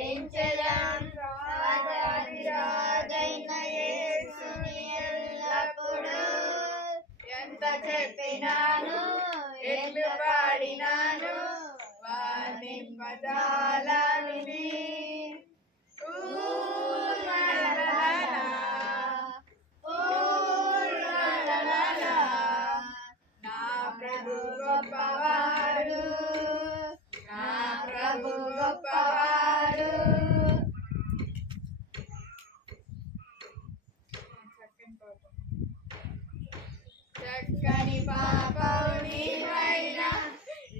స్మరించెదం రాజైన యేసుని ఎల్లప్పుడూ. ఎంత చెప్పినాను ఎంత పాడినాను వాని పదాలని. నా ప్రభు గొప్పవాడు, నా ప్రభు గొప్పవాడు. చక్కని పాపవు నీవైనా,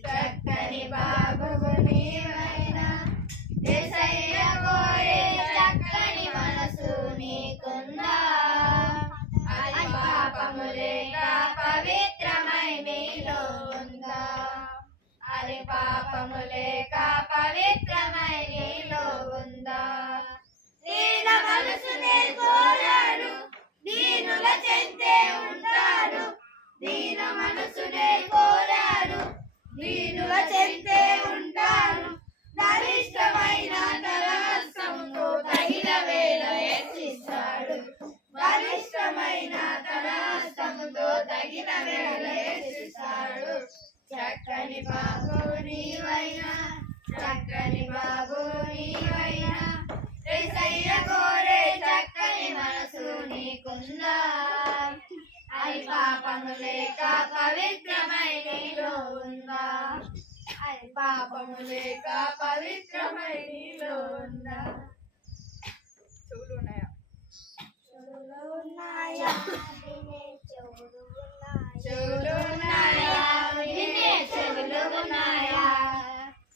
చక్కని బాబువు నీవైనా, యేసయ్య కోరే చక్కని మనసు నీకుందా. అది పాపము లేక పవిత్రమై నీలో ఉందా. అది పాపము లేక పవిత్రమై నీలో ఉందా. దీన మనసునే కోరాడు, దీనుల చెంతే ఉంటాడు. దీన మనసునే కోరాడు, దీనుల చెంతే ఉంటాడు. గరిష్టమైన తన హస్తముతో తగిన వేళ హెచ్చిస్తాడు. గరిష్టమైన తన హస్తముతో తగిన వేళ హెచ్చిస్తాడు. చక్కని బాబు నీవైనా, చక్కని బాబు నీవైనా, యేసయ్య కోరే చక్కని మనసు నీకుందా. అది పాపము లేక పవిత్రమై నీలో ఉందా. అది పాపము లేక పవిత్రమై నీలో ఉందా. చెవులు ఉన్నాయా? చెవులు ఉన్నాయా? చెవులు ఉన్నాయా? వినే చెవులు ఉన్నాయా?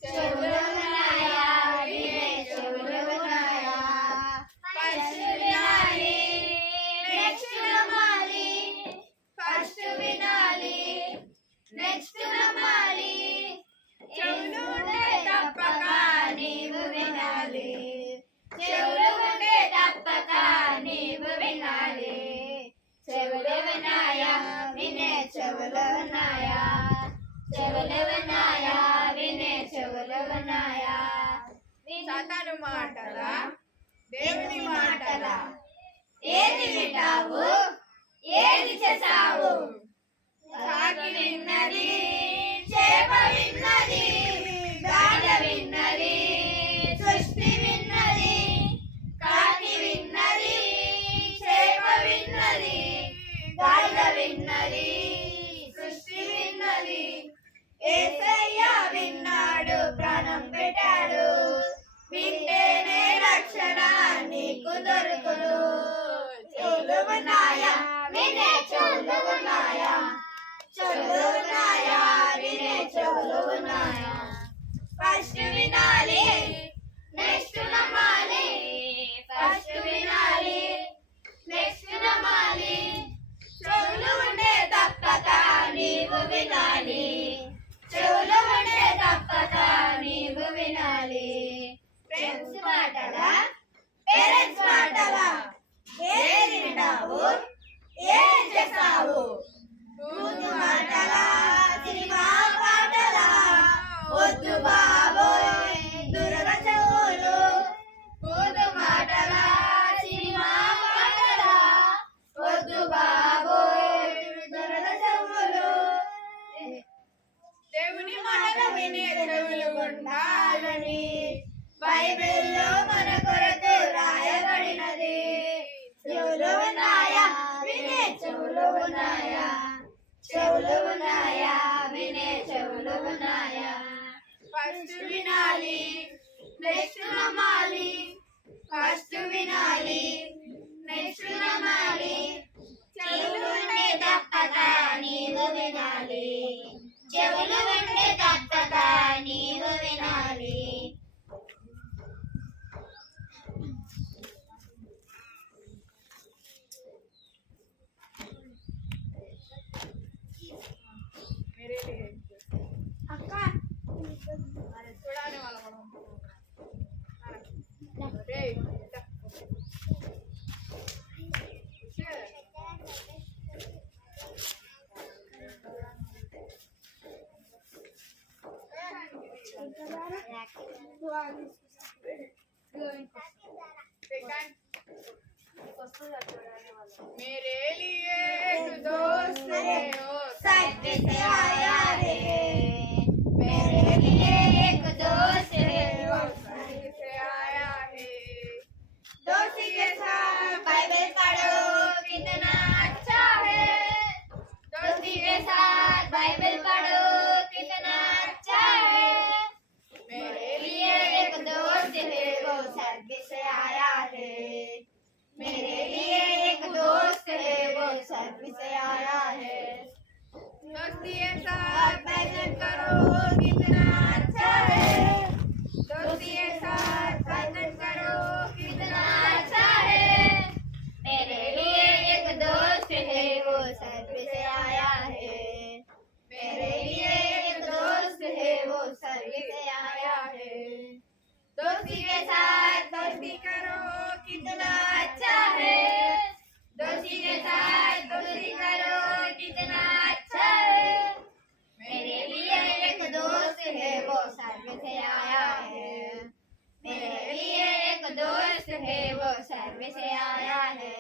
చెవులు ఉన్నాయా? వినే చెవులు ఉన్నాయా? ఫస్ట్ వినాలి, నెక్స్ట్ నమ్మాలి. ఫస్ట్ వినాలి, నెక్స్ట్ నమ్మాలి. చెవులు ఉంటే తప్పక నీవు వినాలి. చెవులు ఉంటే తప్పక నీవు వినాలి. చెవులు ఉన్నాయా? వినే చెవులు ఉన్నాయా? చెవులు ఉన్నాయా? వినే చెవులు ఉన్నాయా? సాతాను మాటలా దేవుని మాటలా? ఏది వింటావు, ఏది చేసావు? కాకి విన్నది, చేప విన్నది, గాడిద విన్నది, సృష్టి విన్నది. కాకి విన్నది, చేప విన్నది, గాడిద విన్నది, సృష్టి విన్నది. యేసయ్య విన్నాడు, ప్రాణం పెట్టాడు. వింటేనే రక్షణ నీకు దొరుకును. చెవులు ఉన్నాయా? వినే చెవులు ఉన్నాయా? చెవులు ఉన్నాయా? వినే చెవులు ఉన్నాయా? ఫస్ట్ వినాలి, నెక్స్ట్ నమ్మాలి. ఫస్ట్ వినాలి, నెక్స్ట్ నమ్మాలి. చెవులు ఉండే తప్పక నీవు వినాలి. చెవులు ఉండే తప్పక నీవు వినాలి. ఫ్రెండ్స్ మాటలా, పేరెంట్స్ మాటలా? ఏది వింటావు, ఏది చేస్తావు? కూతు మాటలా, సినిమా పాటలా? వద్దు బాబోయ్ దురద చెవులు. కూతు మాటలా, సినిమా పాటలా? వద్దు బాబోయ్ దురద చెవులు. దేవుని మాట వినే చెవులు ఉండాలని బైబిల్లో మన కొరకు రాయబడినది. చెవులు ఉన్నాయా? వినే చెవులు ఉన్నాయా? చెవులు ఉన్నాయా? వినే చెవులు ఉన్నాయా? ఫస్ట్ వినాలి, నెక్స్ట్ నమ్మాలి. ఫస్ట్ వినాలి, నెక్స్ట్ నమ్మాలి. చెవులు ఉంటే తప్పక నీవు వినాలి. చెవులు ఉంటే తప్పక నీవు వినాలి. అక్క చూడాలి వాళ్ళ मेरे लिए एक दोस्त है वो सच से आया है मेरे लिए एक दोस्त है वो सच से आया है दोस्ती के साथ बाइबल पढ़ो कितना अच्छा है दोस्ती के साथ बाइबल पढ़ो कितना अच्छा है मेरे लिए एक दोस्त है वो स्वर्ग से आया है मेरे लिए एक दोस्त है वो स्वर्ग से आया है दोस्ती के साथ भजन करो कितना अच्छा है दोस्ती के साथ भजन करो कितना अच्छा है मेरे लिए एक दोस्त है वो स्वर्ग से आया है मेरे लिए एक दोस्त है वो स्वर्ग से आया है दोस्ती के साथ दोस्ती करो कितना अच्छा है दोस्ती के साथ दोस्ती करो कितना अच्छा है मेरे लिए एक दोस्त है वो स्वर्ग से आया है मेरे लिए एक दोस्त है वो स्वर्ग से आया है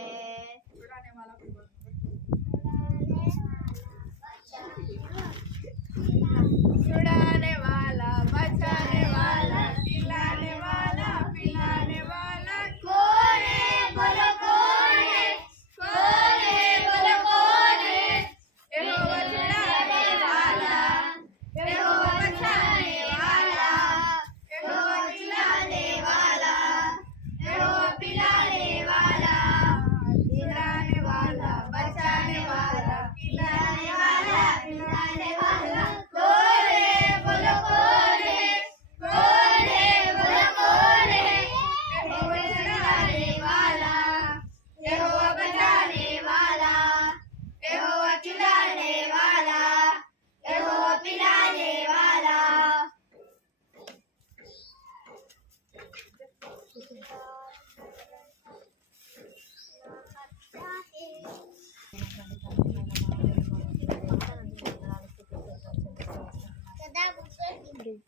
छुड़ाने वाला बचाने वाला खिलाने वाला पिलाने वाला कौन है बोलो कौन है कौन है बोलो कौन है यहोवा छुड़ाने वाला यहोवा बचाने वाला यहोवा खिलाने वाला यहोवा पिलाने वाला छुड़ाने वाला बचाने वाला खिलाने वाला पिलाने वाला कौन है बोलो कौन है बोलो कौन है यहोवा छुड़ाने वाला यहोवा बचाने वाला यहोवा खिलाने वाला यहोवा पिलाने वाला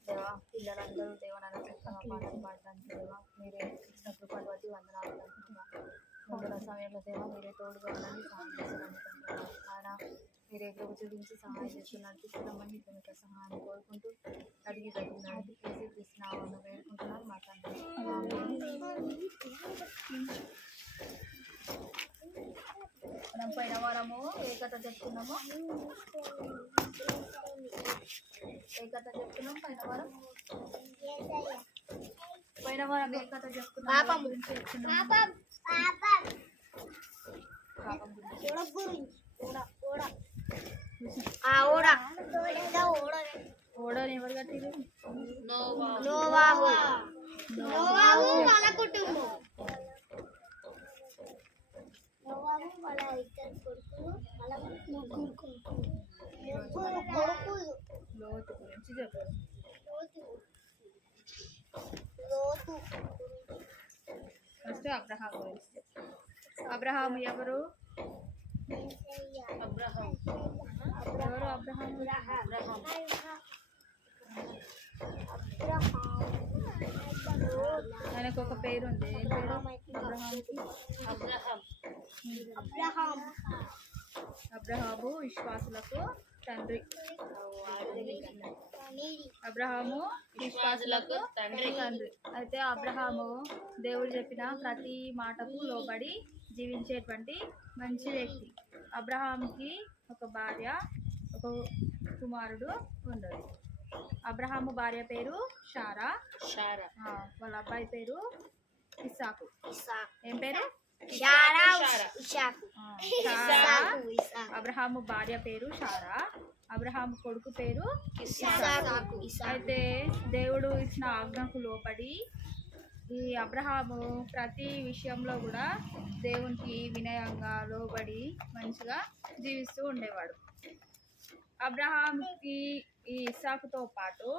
దేవా పిల్లలందరూ దేవనాన్ని చక్కగా పాటలు పాడడానికి దేవా మీరే ఇచ్చిన కృపను బట్టి వందనాలు అనుకుంటున్నా ముందుల సమయంలో దేవా మీరే తోడుగా ఉండండి సహాయం చేస్తున్నందుకు ఆయన మీరే ఎదురు చూపించి సహాయం చేస్తున్నారు తీసుకున్నామని మీకు సహాయాన్ని కోరుకుంటూ అడిగి తగ్గినాడు కేసీ కృష్ణాలను వేడుకుంటున్నాను మా తండ్రి మనం పోయిన వారము ఏ కథ చెప్తున్నాము ఏ కథ చెప్తున్నాం పోయిన వారం ఏ కథ చెప్తున్నాం పాపం గురించి చెప్తున్నాం పాపం ఓడని ఎవరు కట్టిరు నోవాహు వాళ్ళ కుటుంబం నోవాహు వాళ్ళ ఇద్దరు కొడుకులు వాళ్ళ ముగ్గురు కొడుకులు లోతు గురించి చెప్పారు లోతు ఫస్ట్ అబ్రహాం గురించి అబ్రహాము ఎవరు ఎవరు అబ్రహాం ఆయనకు ఒక పేరు ఉంది ఏం పేరు అబ్రహాము విశ్వాసులకు తండ్రి అబ్రహాము విశ్వాసులకు తండ్రి అయితే అబ్రహాము దేవుడు చెప్పిన ప్రతి మాటకు లోబడి జీవించేటువంటి మంచి వ్యక్తి అబ్రహాముకి ఒక భార్య ఒక కుమారుడు ఉండడు అబ్రహాము భార్య పేరు షారా వాళ్ళ అబ్బాయి పేరు ఇస్సాకు ఏం పేరు అబ్రహాము భార్య పేరు షారా అబ్రహాము కొడుకు పేరు ఇస్సాకు అయితే దేవుడు ఇచ్చిన ఆజ్ఞకు లోబడి ఈ అబ్రహాము ప్రతి విషయంలో కూడా దేవునికి వినయంగా లోబడి మంచిగా జీవిస్తూ ఉండేవాడు అబ్రహాముకి ఈ ఇస్సాకుతో పాటు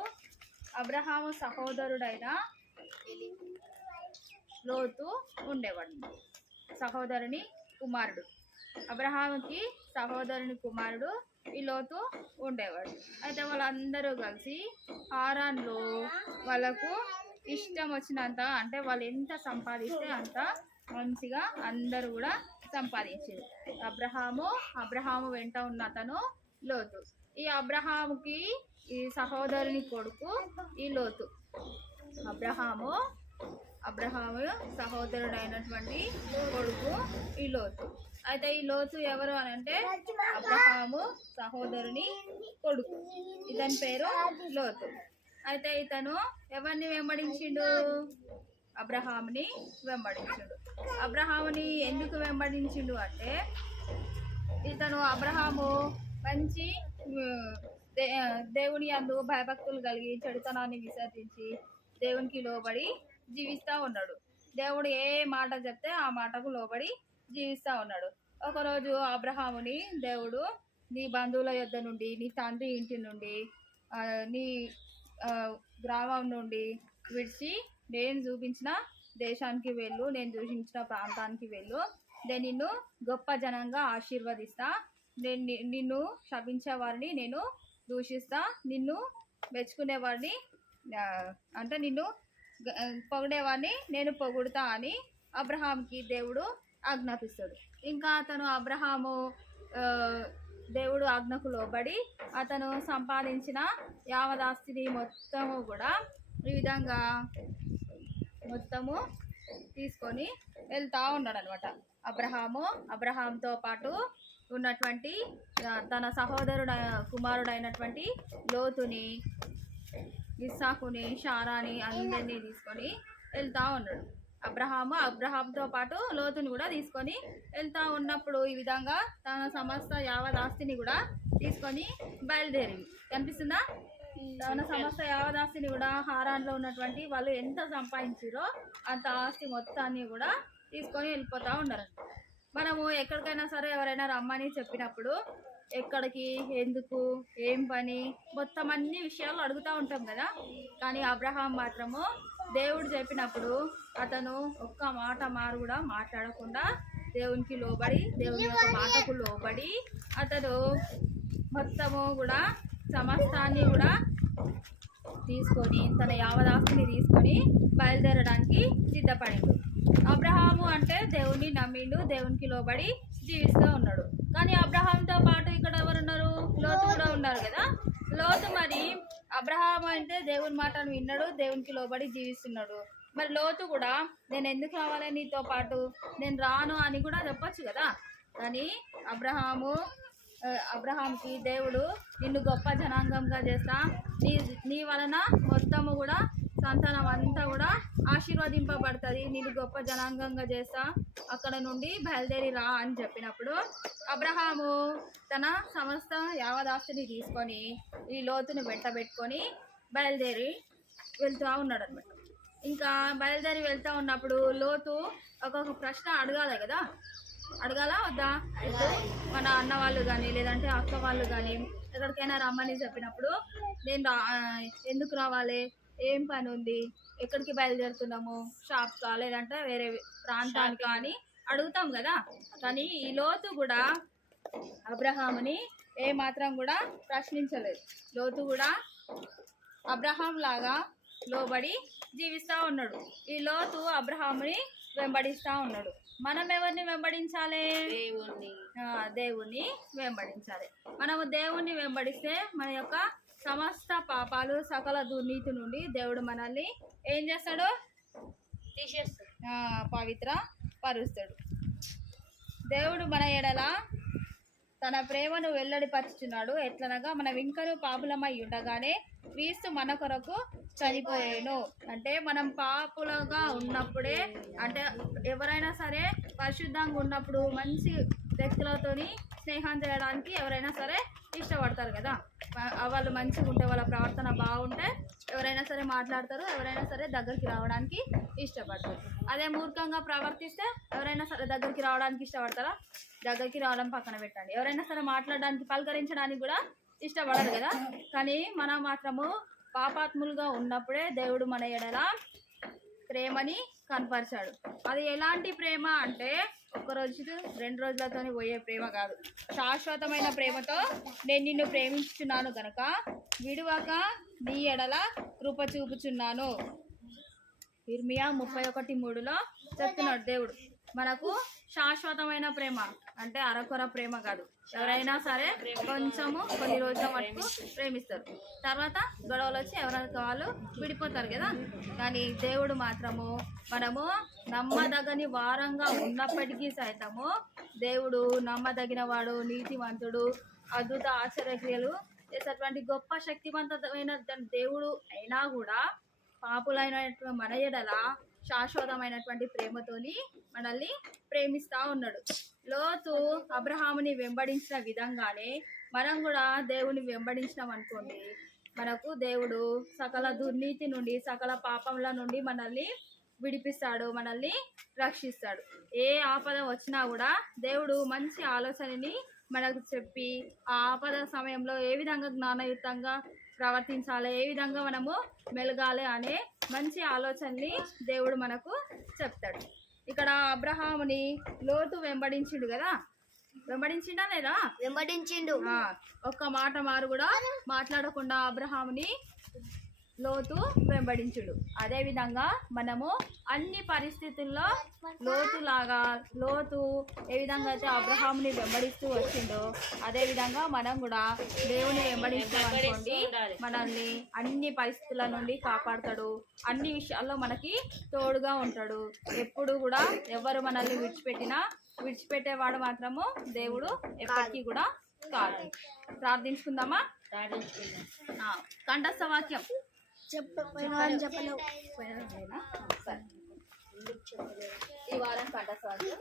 అబ్రహాము సహోదరుడైన లోతు ఉండేవాడు సహోదరుని కుమారుడు అబ్రహాముకి సహోదరుని కుమారుడు ఈ లోతు ఉండేవాడు అయితే వాళ్ళందరూ కలిసి హారాన్లో వాళ్ళకు ఇష్టం వచ్చినంత, అంటే వాళ్ళు ఎంత సంపాదిస్తే అంత మంచిగా అందరూ కూడా సంపాదించారు. అబ్రహాము వెంట ఉన్న అతను లోతు. ఈ అబ్రహాముకి ఈ సహోదరుని కొడుకు ఈ లోతు. అబ్రహాము సహోదరుడైనటువంటి కొడుకు ఈ లోతు. అయితే ఈ లోతు ఎవరు అని అంటే అబ్రహాము సహోదరుని కొడుకు, ఇతని పేరు లోతు. అయితే ఇతను ఎవరిని వెంబడించిండు? అబ్రహాముని వెంబడించిండు. అబ్రహాముని ఎందుకు వెంబడించిండు అంటే అబ్రహాము మంచి దేవుని యందు భయభక్తులు కలిగి చెడుతనాన్ని విసర్జించి దేవునికి లోబడి జీవిస్తూ ఉన్నాడు. దేవుడు ఏ మాట చెప్తే ఆ మాటకు లోబడి జీవిస్తూ ఉన్నాడు. ఒకరోజు అబ్రహాముని దేవుడు నీ బంధువుల యొద్ద నుండి, నీ తండ్రి ఇంటి నుండి, నీ గ్రామం నుండి విడిచి నేను చూపించిన దేశానికి వెళ్ళు, నేను చూపించిన ప్రాంతానికి వెళ్ళు, నేను నిన్ను గొప్ప జనంగా ఆశీర్వదిస్తా, నిన్ను శపించే వారిని నేను దూషిస్తా, నిన్ను మెచ్చుకునేవాడిని అంటే నిన్ను పొగిడేవాడిని నేను పొగుడుతా అని అబ్రహాంకి దేవుడు ఆజ్ఞాపిస్తాడు. ఇంకా అబ్రహాము దేవుడు ఆజ్ఞకు లోబడి అతను సంపాదించిన యావదాస్తిని మొత్తము కూడా ఈ విధంగా మొత్తము తీసుకొని వెళ్తూ ఉన్నాడు అనమాట. అబ్రహాంతో పాటు ఉన్నటువంటి తన కుమారుడైనటువంటి లోతుని, ఇస్సాకుని, షారాని అందరినీ తీసుకొని వెళ్తూ ఉన్నాడు. అబ్రహాంతో పాటు లోతుని కూడా తీసుకొని వెళ్తూ ఉన్నప్పుడు ఈ విధంగా తన సమస్త యావదాస్తిని కూడా తీసుకొని బయలుదేరింది. కనిపిస్తుందా? తన సమస్త యావదాస్తిని కూడా హారాన్లో ఉన్నటువంటి వాళ్ళు ఎంత సంపాదించారో అంత ఆస్తి మొత్తాన్ని కూడా తీసుకొని వెళ్ళిపోతూ ఉన్నారు. మనము ఎక్కడికైనా సరే ఎవరైనా రమ్మని చెప్పినప్పుడు ఎక్కడికి, ఎందుకు, ఏం పని, మొత్తం అన్ని విషయాలు అడుగుతూ ఉంటాం కదా. కానీ అబ్రహాం మాత్రము దేవుడు చెప్పినప్పుడు అతను ఒక్క మాట మారు కూడా మాట్లాడకుండా దేవునికి లోబడి, దేవుని యొక్క మాటకు లోబడి అతడు మొత్తము కూడా సమస్తాన్ని కూడా తీసుకొని తన యావదాస్తిని తీసుకొని బయలుదేరడానికి సిద్ధపడిండు. అబ్రహాము అంటే దేవుని నమ్మిండు, దేవునికి లోబడి జీవిస్తూ ఉన్నాడు. కానీ అబ్రహాంతో పాటు ఇక్కడ ఎవరున్నారు? లోతు కూడా ఉన్నారు కదా. లోతు మరి అబ్రహాము అంటే దేవుని మాటను విన్నాడు, దేవునికి లోబడి జీవిస్తున్నాడు. మరి లోతు కూడా నేను ఎందుకు రావాలి నీతో పాటు, నేను రాను అని కూడా చెప్పొచ్చు కదా. కానీ అబ్రహాంకి దేవుడు నిన్ను గొప్ప జనాంగంగా చేస్తా, నీ వలన మొత్తము కూడా సంతానం అంతా కూడా ఆశీర్వదింపబడుతుంది, నేను గొప్ప జనాంగంగా చేస్తా, అక్కడ నుండి బయలుదేరి రా అని చెప్పినప్పుడు అబ్రహాము తన సమస్త యావదాస్తిని తీసుకొని ఈ లోతుని వెంటబెట్టుకొని బయలుదేరి వెళ్తూ ఉన్నాడు అనమాట. ఇంకా బయలుదేరి వెళ్తూ ఉన్నప్పుడు లోతు ఒక్కొక్క ప్రశ్న అడగాలి కదా. అడగాలా వద్దా? మన అన్న వాళ్ళు కానీ లేదంటే అక్క వాళ్ళు కానీ ఎక్కడికైనా రమ్మని చెప్పినప్పుడు నేను ఎందుకు రావాలి, ఏం పని ఉంది, ఎక్కడికి బయలుదేరుతున్నాము, షాప్కా లేదంటే వేరే ప్రాంతానికి అని అడుగుతాం కదా. కానీ ఈ లోతు కూడా అబ్రహాముని ఏ మాత్రం కూడా ప్రశ్నించలేదు. లోతు కూడా అబ్రహాం లాగా లోబడి జీవిస్తూ ఉన్నాడు. ఈ లోతు అబ్రహాముని వెంబడిస్తూ ఉన్నాడు. మనం ఎవరిని వెంబడించాలి? దేవుణ్ణి వెంబడించాలి. మనము దేవుణ్ణి వెంబడిస్తే మన యొక్క సమస్త పాపాలు, సకల దుర్నీతి నుండి దేవుడు మనల్ని ఏం చేస్తాడు? తీసేస్తాడు, పవిత్ర పరుస్తాడు. దేవుడు మన ఎడల తన ప్రేమను వెల్లడిపరుచుచున్నాడు. ఎట్లనగా మనం ఇంకనూ పాపులమై ఉండగానే క్రీస్తు మన కొరకు చనిపోయాను. అంటే మనం పాపులుగా ఉన్నప్పుడే, అంటే ఎవరైనా సరే పరిశుద్ధంగా ఉన్నప్పుడు మంచి వ్యక్తులతోని స్నేహం చేయడానికి ఎవరైనా సరే ఇష్టపడతారు కదా. వాళ్ళు మంచిగా ఉంటే, వాళ్ళ ప్రవర్తన బాగుంటే ఎవరైనా సరే మాట్లాడతారు, ఎవరైనా సరే దగ్గరికి రావడానికి ఇష్టపడతారు. అదే మూర్ఖంగా ప్రవర్తిస్తే ఎవరైనా సరే దగ్గరికి రావడానికి ఇష్టపడతారా? దగ్గరికి రావడం పక్కన పెట్టండి. ఎవరైనా సరే మాట్లాడడానికి, పలకరించడానికి కూడా ఇష్టపడరు కదా. కానీ మనం మాత్రము పాపాత్ములుగా ఉన్నప్పుడే దేవుడు మన ఎడల ప్రేమని కనపరిచాడు. అది ఎలాంటి ప్రేమ అంటే 1 రోజు 2 రోజులతో పోయే ప్రేమ కాదు. శాశ్వతమైన ప్రేమతో నేను నిన్ను ప్రేమించుచున్నాను కనుక విడువక నీ ఎడల కృప చూపుచున్నాను. ఇర్మియా 31:3లో చెప్తున్నాడు దేవుడు మనకు శాశ్వతమైన ప్రేమ అంటే అరకొర ప్రేమ కాదు. ఎవరైనా సరే కొన్ని రోజుల మటుకు ప్రేమిస్తారు, తర్వాత గొడవలు వచ్చి ఎవరైనా వాళ్ళు విడిపోతారు కదా. కానీ దేవుడు మాత్రము మనము నమ్మదగని వారంగా ఉన్నప్పటికీ సైతము దేవుడు నమ్మదగిన వాడు, నీతివంతుడు, అద్భుత ఆశ్చర్యక్రియలు చేసేటువంటి గొప్ప శక్తివంతమైన దేవుడు అయినా కూడా పాపులైనటువంటి మన ఎడల శాశ్వతమైనటువంటి ప్రేమతోని మనల్ని ప్రేమిస్తా ఉన్నాడు. లోతు అబ్రహాముని వెంబడించిన విధంగానే మనం కూడా దేవుని వెంబడించినాం అనుకోండి, మనకు దేవుడు సకల దుర్నీతి నుండి సకల పాపముల నుండి మనల్ని విడిపిస్తాడు, మనల్ని రక్షిస్తాడు. ఏ ఆపద వచ్చినా కూడా దేవుడు మంచి ఆలోచనని మనకు చెప్పి ఆ ఆపద సమయంలో ఏ విధంగా జ్ఞానయుక్తంగా ప్రవర్తించాలి, ఏ విధంగా మనము మెలగాలి అనే మంచి ఆలోచనని దేవుడు మనకు చెప్తాడు. ఇక్కడ అబ్రహాముని లోతు వెంబడించిండు కదా, వెంబడించిండా లేదా? వెంబడించిండు. ఒక్క మాట మారు కూడా మాట్లాడకుండా అబ్రహాముని లోతు వెంబడించుడు. అదే విధంగా మనము అన్ని పరిస్థితుల్లో లోతు ఏ విధంగా అయితే అబ్రహాముని వెంబడిస్తూ వచ్చిండో అదే విధంగా మనం కూడా దేవుని వెంబడిస్తాం అనుకోండి, మనల్ని అన్ని పరిస్థితుల నుండి కాపాడతాడు, అన్ని విషయాల్లో మనకి తోడుగా ఉంటాడు. ఎప్పుడు కూడా ఎవరు మనల్ని విడిచిపెట్టేవాడు మాత్రము దేవుడు ఎప్పటికీ కూడా కాదు. ప్రార్థించుకుందామా? కంఠస్థ వాక్యం ఈ వారం కంఠస్థ వాక్యం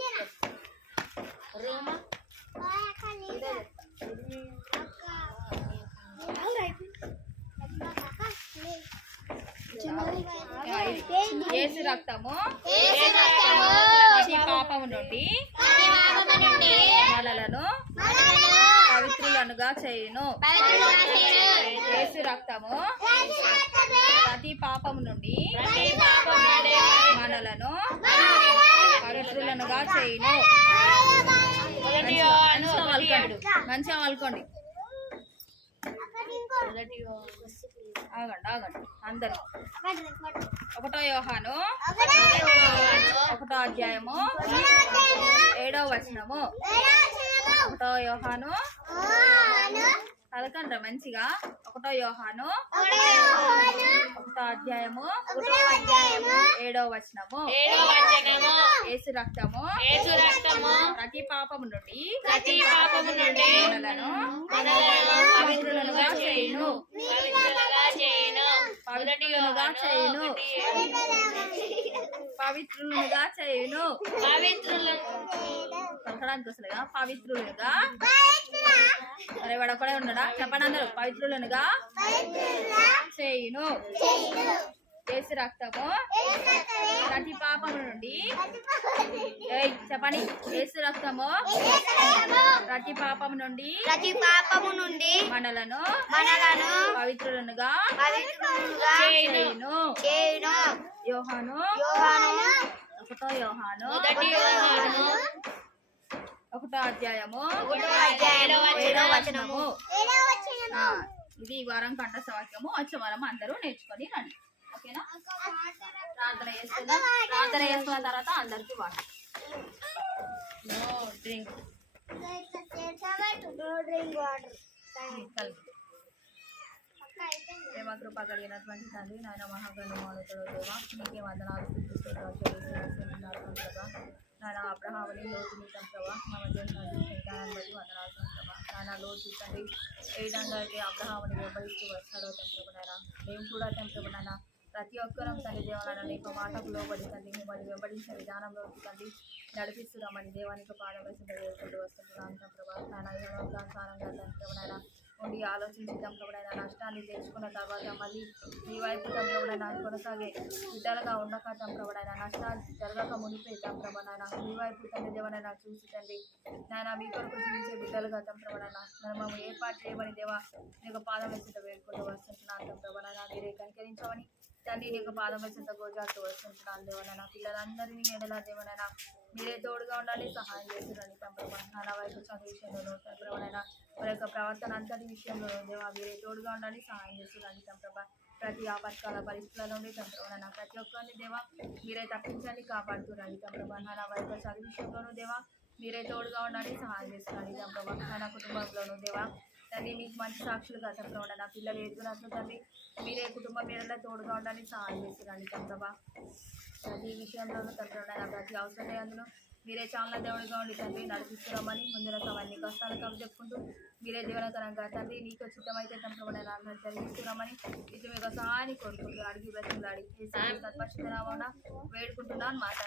యేసు రక్తము ప్రతి పాపము నుండి మనలను పవిత్రులనుగా చేయును. యేసు రక్తము ప్రతి పాపము నుండి మనలను పవిత్రులనుగా చేయును. మంచిగా వల్కోండి. ఆగండి అందరు. 1 యోహాను 1వ అధ్యాయము 7వ వచనము. 1 యోహాను పలకండ్రా మంచిగా. 1 యోహాను 1వ అధ్యాయము 7వ వచనము. యేసు రక్తము ప్రతి పాపము నుండి మనలను పవిత్రులుగా చేయును. పవిత్రులుగా చేయును. పలకడానికి వస్తుందిగా పవిత్రులుగా. అరే వాడు ఒకడే ఉన్నాడా? చెప్పండి అందరూ. పవిత్రులనుగా చేయును. యేసు రక్తము ప్రతి పాపము నుండి చెప్పండి. యేసు రక్తము ప్రతి పాపము నుండి మనలను పవిత్రులనుగా చేయును. యోహాను 1 యోహాను 1వ అధ్యాయము 7వ వచనము. ఇది ఈ వారం కంఠస్థ వాక్యము. వచ్చే వారం అందరూ నేర్చుకొని రండి. ఓకేనా? ప్రార్థన చేసుకున్న తర్వాత అందరికి వాటర్. ప్రేమ కృప కలిగినటువంటి తండ్రి, నాయన మహాగణమానుతుడు దేవ, నీకే వందనాలు నాయన. అబ్రహాముని లోతుని తండ్రవా మా మధ్య జ్ఞానాన్ని బట్టి వందనాలు తండ్రవా. నాయన లోతు తండ్రి ఏ విధంగా అయితే అబ్రహాముని వెంబడిస్తూ వచ్చాడో తండ్రవ నాయన, మేము కూడా తండ్రవ నాయన ప్రతి ఒక్కరం తండ్రి దేవాలన్న నీకు మాటకు లోబడి తండ్రి మిమ్మల్ని వెంబడించే విధానంలో తండ్రి నడిపిస్తున్నామని దేవానికి పాదం వేసి వేడుకుంటూ వస్తున్నాం తండ్రవ నాయన. యోగానుసారంగా తండ్రవ నాయన ఉండి ఆలోచించుతాం ప్రభుడైనా, నష్టాన్ని తెలుసుకున్న తర్వాత మళ్ళీ మీ వైపు ప్రభుడైనా కొనసాగే బిడ్డలుగా ఉండకం ప్రభుడైనా, నష్టాలు జరగక మునిపోతాం ప్రభుడైనా మీ వైపు తండ్రి దేవనైనా చూసి తండ్రి నాయన మీ కొరకు జీవించే బిడ్డలుగా ప్రభుడైనా మనం ఏర్పాటు చేయమని దేవా నీకు పాదం వేసింత వేడుకుంటూ వస్తుంటున్నాను ప్రభుడైనా. మీరే కనికరించమని తండ్రి నీకు పాదం వేసింత గోజాడుతూ వస్తుంటున్నాను దేవనైనా. పిల్లలందరినీ ఎడలా దేవనైనా మీరే తోడుగా ఉండాలి, సహాయం చేస్తున్నాను తండ్రి. నాన్న వైపు చదువు విషయంలో ప్రభుడైనా వారి యొక్క ప్రవర్తన అంతటి విషయంలో దేవా మీరే తోడుగా ఉండాలి, సహాయం చేస్తున్నాను తండ్రి. ప్రతి ఆపత్కాల పరిస్థితుల నుండి తండ్రి ప్రతి ఒక్కరిని దేవా మీరే తప్పించండి కాపాడుతురండి తండ్రి నా వైపు చదువు విషయంలోనూ దేవా మీరే తోడుగా ఉండాలి సహాయం చేస్తున్నాను తండ్రి నా కుటుంబంలోనూ దేవా తండ్రి మీకు మంచి సాక్షులుగా తండ్రి నా పిల్లలు ఎదుగునట్లు తండ్రి మీరే కుటుంబం మీద తోడుగా ఉండాలి సహాయం చేస్తున్నాను తండ్రి ప్రతి విషయంలోనూ తండ్రి నా ప్రతి అవసరం అందులో మీరే చాలా దేవుడిగా ఉండి తండ్రి నడిపిస్తున్నామని ముందున అవన్నీ కష్టాలు కవి చెప్పుకుంటూ మీరే జీవనకరంగా తండ్రి నీకు చిత్తమైతే తండ్రి నాకు జరిగిస్తున్నామని ఇది మీకు సహాయాన్ని కోరుకుంటూ అడిగి బ్రతుకులాడి తత్పక్షితనామా వేడుకుంటున్నాను మాట